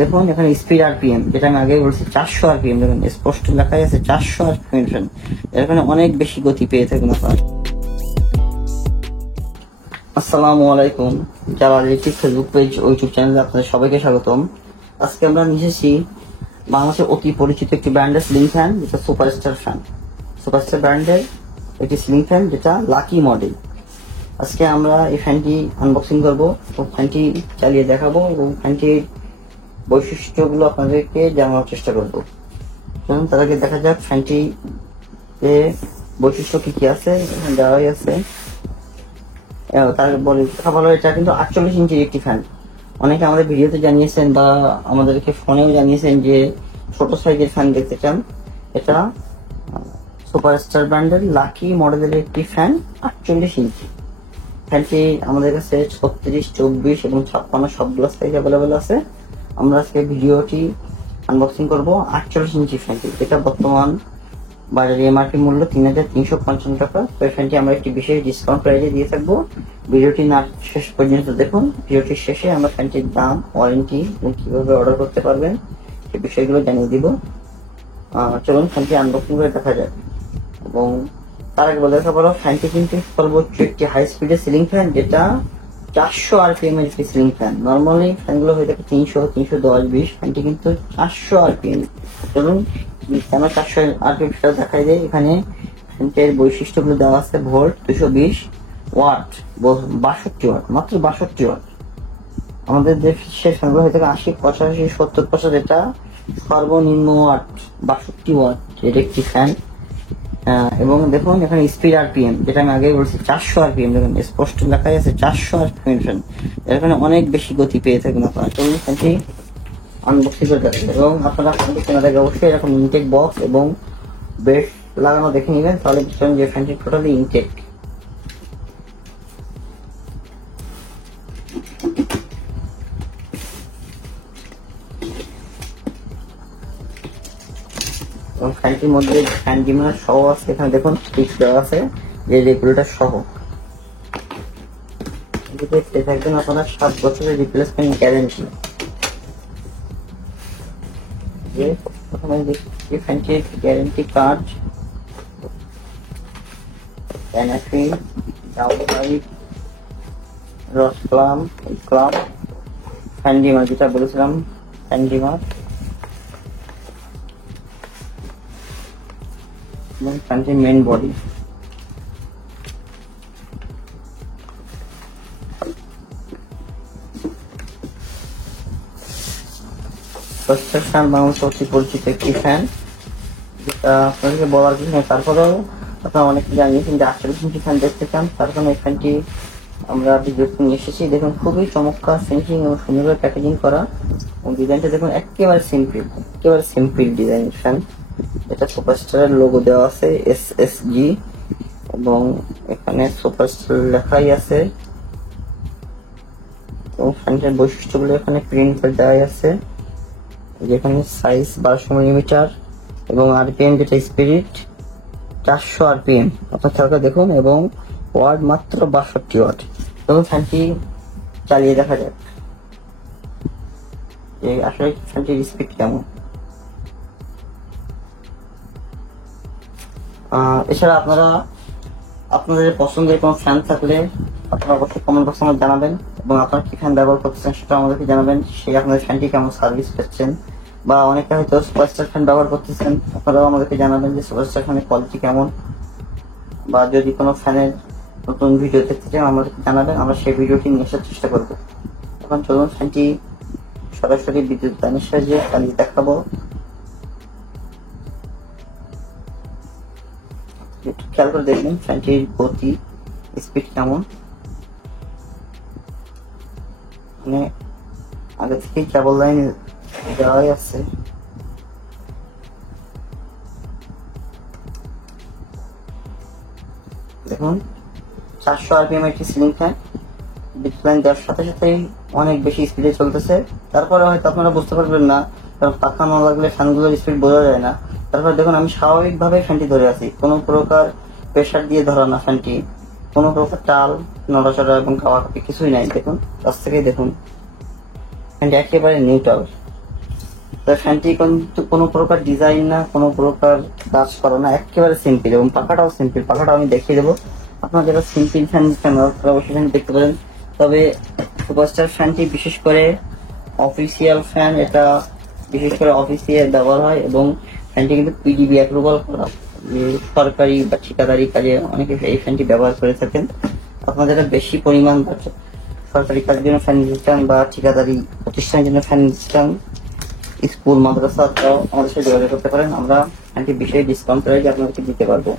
দেখুন এখানে speed RPM, যেটা আমি আগে বলছি 400 আরপিএম, দেখুন স্পষ্ট লেখাই আছে 400 আরপিএম। এখানে অনেক বেশি গতি পেয়ে থাকুন আপনারা। আসসালামু আলাইকুম, যারা রিটিক ফেসবুক পেজ ও ইউটিউব চ্যানেলে আপনাদের সবাইকে স্বাগতম। আজকে আমরা নিয়ে এসেছি বাংলাদেশের অতি পরিচিত একটি ব্র্যান্ডের সিলিং ফ্যান, যেটা সুপারস্টার ফ্যান। সুপারস্টার ব্র্যান্ডের একটি সিলিং ফ্যান, যেটা লাকি মডেল। আজকে আমরা এই ফ্যানটি আনবক্সিং করবো ও ফ্যানটি চালিয়ে দেখাবো এবং ফ্যানটির বৈশিষ্ট্যগুলো আপনাদেরকে জানানোর চেষ্টা করবো। চলুন তার আগে দেখা যাক ফ্যানটি বৈশিষ্ট্য কি কি আছে, এখানে দেওয়াই আছে। তার বলে কথা বলা, এটা কিন্তু 48 ইঞ্চির একটি ফ্যান। অনেকে আমাদের ভিডিওতে জানিয়েছেন বা আমাদেরকে ফোনেও জানিয়েছেন যে ছোট সাইজের ফ্যান দেখতে চান। এটা সুপারস্টার ব্র্যান্ডের লাকি মডেলের একটি ফ্যান, 48 ইঞ্চি। ফ্যানটি আমাদের কাছে 36, 24 এবং 56 সবগুলো সাইজ অ্যাভেলেবেল আছে। আমরা আজকে ভিডিওটি আনবক্সিং করব 48 ইঞ্চি ফ্যানটি, যেটা বর্তমান বাজারে এমআরপি মূল্য 3355 টাকা। তো এই ফ্যানটি আমরা একটি বিশেষ ডিসকাউন্ট প্রাইসে দিয়ে থাকবো। ভিডিওটি না শেষ পর্যন্ত দেখুন। ভিডিওটির শেষে আমরা ফ্যানটির দাম, ওয়ারেন্টি এবং কিভাবে অর্ডার করতে পারবেন সেই বিষয়গুলো জানিয়ে দিব। চলুন ফ্যানটি আনবক্সিং করে দেখা যাক। এবং তার আগে বলে রাখা ভালো, ফ্যানটি কিন্তু সর্বোচ্চ একটি হাই স্পিডের সিলিং ফ্যান, যেটা 400 আরপিএম এর একটি সিলিং ফ্যান। নর্মালি ফ্যানগুলো হয়ে থাকে 300, 310, 20। ফ্যানটি কিন্তু 400 আরপিএম। চলুন কেন 400 আরপিএম সেটা দেখাই যায়। এখানে ফ্যানটির বৈশিষ্ট্যগুলো দেওয়া আছে। ভোল্ট 220 ওয়াট, 62 ওয়াট, মাত্র 62 ওয়াট। আমাদের যে শেষ ফ্যানগুলো হয়ে থাকে 80, 85, 70%, এটা সর্বনিম্ন ওয়াট 62 ওয়াট এর একটি ফ্যান। এবং দেখুন এখানে স্পিড আরপিএম, যেটা আমি আগে বলছি 400 আরপিএম, দেখুন স্পষ্ট লেখাই আছে 400 আরপিএম। এখানে অনেক বেশি গতি পেয়ে থাকুন আপনারা। চলুন ফ্যানটি আনবক্সিং করে দেখেন। এবং আপনারা ফ্যানটি কেনার আগে অবশ্যই এরকম ইনটেক বক্স এবং বেল্ট লাগানো দেখে নেবেন, তাহলে বুঝবেন যে ফ্যানটি টোটালি ইনটেক। এবং ফ্যানটির মধ্যে ফ্যান ডিমার সহ আছে। এখানে দেখুন ফিক্স দেওয়া আছে যে রেগুলেটর সহ। থাকবেন আপনার 7 বছরের রিপ্লেসমেন্ট গ্যারেন্টি। যে প্রথমে দেখি ফ্যানটির গ্যারেন্টি কার্ড, এনএফি, ডাউনলাইট, রসক্লাম, ক্লাম, ফ্যান ডিমার, যেটা বলেছিলাম ফ্যান ডিমার, এবং ফ্যানটির মেন বডি। সুপারস্টার ফ্যান বাংলাদেশের অতি পরিচিত একটি ফ্যান, যেটা আপনাদেরকে বলার কিছু নেই। তারপরেও আপনারা অনেকে জানিয়েছেন যে 48 ইঞ্চি ফ্যান দেখতে চান, তার জন্য এই ফ্যানটি আমরা ভিডিওতে নিয়ে এসেছি। দেখুন খুবই চমৎকার ফিনিশিং এবং সুন্দরভাবে প্যাকেজিং করা। এবং ডিজাইনটা দেখুন একেবারে সিম্পল ডিজাইনের ফ্যান। এটা সুপারস্টারের লোগো দেওয়া আছে SSG, এবং এখানে সুপারস্টার লেখাই আছে। এবং ফ্যানটার বৈশিষ্ট্যগুলো এখানে প্রিন্ট করে দেওয়া আছে। যেখানে সাইজ 1200 মিলিমিটার এবং আরপিএম, যেটা স্পিরিট 400 আরপিএম, আপনার খেয়াল দেখুন। এবং ওয়াট মাত্র 62 ওয়াট। তবে ফ্যানটি চালিয়ে দেখা যাক যে আসলে ফ্যানটির স্পিড কেমন। এছাড়া আপনারা আপনাদের পছন্দের কোনো ফ্যান থাকলে আপনারা অবশ্যই কমেন্ট বক্সে আমাদের জানাবেন, এবং আপনারা কি ফ্যান ব্যবহার করতেছেন সেটা আমাদেরকে জানাবেন। সেই আপনাদের ফ্যানটি কেমন সার্ভিস পাচ্ছেন, বা অনেকে হয়তো সুপারস্টার ফ্যান ব্যবহার করতেছেন, আপনারাও আমাদেরকে জানাবেন যে সুপারস্টার ফ্যানের কোয়ালিটি কেমন। বা যদি কোনো ফ্যানের নতুন ভিডিও দেখতে চান আমাদেরকে জানাবেন, আমরা সেই ভিডিওটি নিয়ে আসার চেষ্টা করব। এখন চলুন ফ্যানটি সরাসরি বিদ্যুৎ লাইনের সাহায্যে চালিয়ে দেখাবো। একটু খেয়াল করে দেখবেন ফ্যানটির গতি, স্পিড কেমন। মানে আগে থেকেই কেবল লাইন দেওয়াই আছে। দেখুন 400 আরপিএম একটি সিলিং ফ্যান, বিদ্যুৎ লাইন দেওয়ার সাথে সাথেই অনেক বেশি স্পিডে চলতেছে। তারপরে হয়তো আপনারা বুঝতে পারবেন না, কারণ পাখা না লাগলে ফ্যানগুলোর স্পিড বোঝা যায় না। তারপর দেখুন আমি স্বাভাবিকভাবে ফ্যানটি ধরে আছি, কোনো প্রকার প্রেশার দিয়ে ধরা না ফ্যানটি, কোনো প্রকার টাল, নড়াচড়া এবং কাওয়াকাপি কিছুই নাই। দেখুন কাছ থেকেই দেখুন ফ্যানটি একেবারে নিউট্রাল। ফ্যানটি কিন্তু কোনো প্রকার ডিজাইন না, কোনো প্রকার কাজ করা না, একেবারে সিম্পল, এবং পাখাটাও সিম্পল। পাখাটা আমি দেখিয়ে দেবো। আপনারা যারা সিম্পল ফ্যান তারা অবশ্যই ফ্যান দেখতে পারেন। তবে সুপারস্টার ফ্যানটি বিশেষ করে অফিসিয়াল ফ্যান, এটা বিশেষ করে অফিসে ব্যবহার হয়, এবং ফ্যানটি কিন্তু পিডিবি অ্যাপ্রুভাল করা। সরকারি বা ঠিকাদারি কাজে অনেকে এই ফ্যানটি ব্যবহার করে থাকেন। আপনারা যারা বেশি পরিমাণ সরকারি কাজের জন্য ফ্যান নিতে চান বা ঠিকাদারি প্রতিষ্ঠানের জন্য ফ্যান নিতে চান, স্কুল মাদ্রাসা, তাও আমাদের সাথে যোগাযোগ করতে পারেন। আমরা ফ্যানটি বিশেষ ডিসকাউন্ট প্রাইসে আপনাদেরকে দিতে পারবো।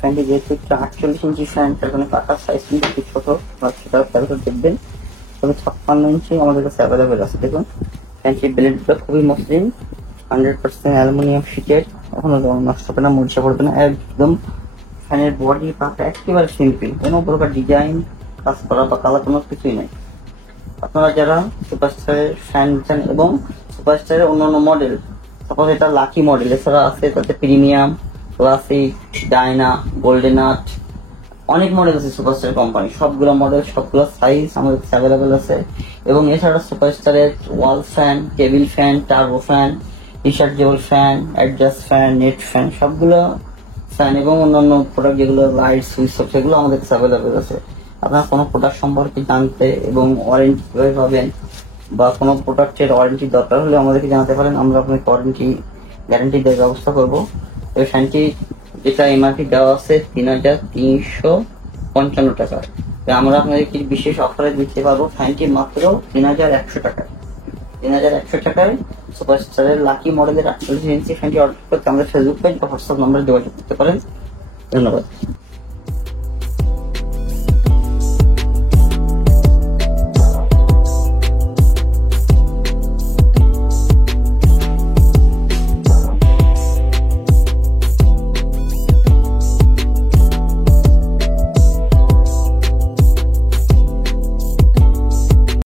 ফ্যানটি যেহেতু 48 ইঞ্চি ফ্যান, তার মানে পাখার সাইজ কিন্তু একটু ছোট, সেটা দেখবেন। তবে 56 ইঞ্চি আমাদের কাছে অ্যাভেলেবেল আছে। দেখুন ফ্যানটি ব্লেডটা খুবই মসৃণ, 100% অ্যালুমিনিয়াম শীটের, কখনো নষ্ট হবে না, মরিচা পড়বে না একদম। ফ্যানের বডি পাখা একেবারে সিম্পল, কোনো প্রকার ডিজাইন কাজ করা বা কালার কোনো কিছুই নেই। আপনারা যারা সুপারস্টারের ফ্যান চান এবং সুপারস্টারের অন্যান্য মডেল, সাপোজ এটা লাকি মডেল, এছাড়া আছে তাতে premium, classic, Diana, golden art, অনেক মডেল আছে সুপারস্টার কোম্পানি। সবগুলো মডেল, সবগুলো সাইজ আমাদের কাছে অ্যাভেলেবেল আছে। এবং এছাড়া সুপারস্টারের wall fan, table fan, turbo fan, rechargeable fan, adjust fan, net fan, সবগুলো ফ্যান এবং অন্যান্য প্রোডাক্ট যেগুলো লাইট সুইচ সব, সেগুলো আমাদের কাছে অ্যাভেলেবেল আছে। আপনারা কোনো প্রোডাক্ট সম্পর্কে জানতে এবং ওয়ারেন্টি কিভাবে পাবেন বা কোনো প্রোডাক্টের ওয়ারেন্টি দরকার হলে আমাদেরকে জানাতে পারেন। আমরা আপনাকে ওয়ারেন্টি গ্যারান্টি দেওয়ার ব্যবস্থা করবো। এই ফ্যানটি যেটা এমআরপি দেওয়া আছে 3355 টাকা, আমরা আপনাদেরকে বিশেষ অফারে দিতে পারবো ফ্যানটি মাত্র 3100 টাকা। 3100 টাকায় সুপারস্টারের লাকি মডেলের 48 ইঞ্চি ফ্যানটি অর্ডার করতে আমাদের ফেসবুক পেজ বা হোয়াটসঅ্যাপ নম্বরে যোগাযোগ করতে পারেন। ধন্যবাদ।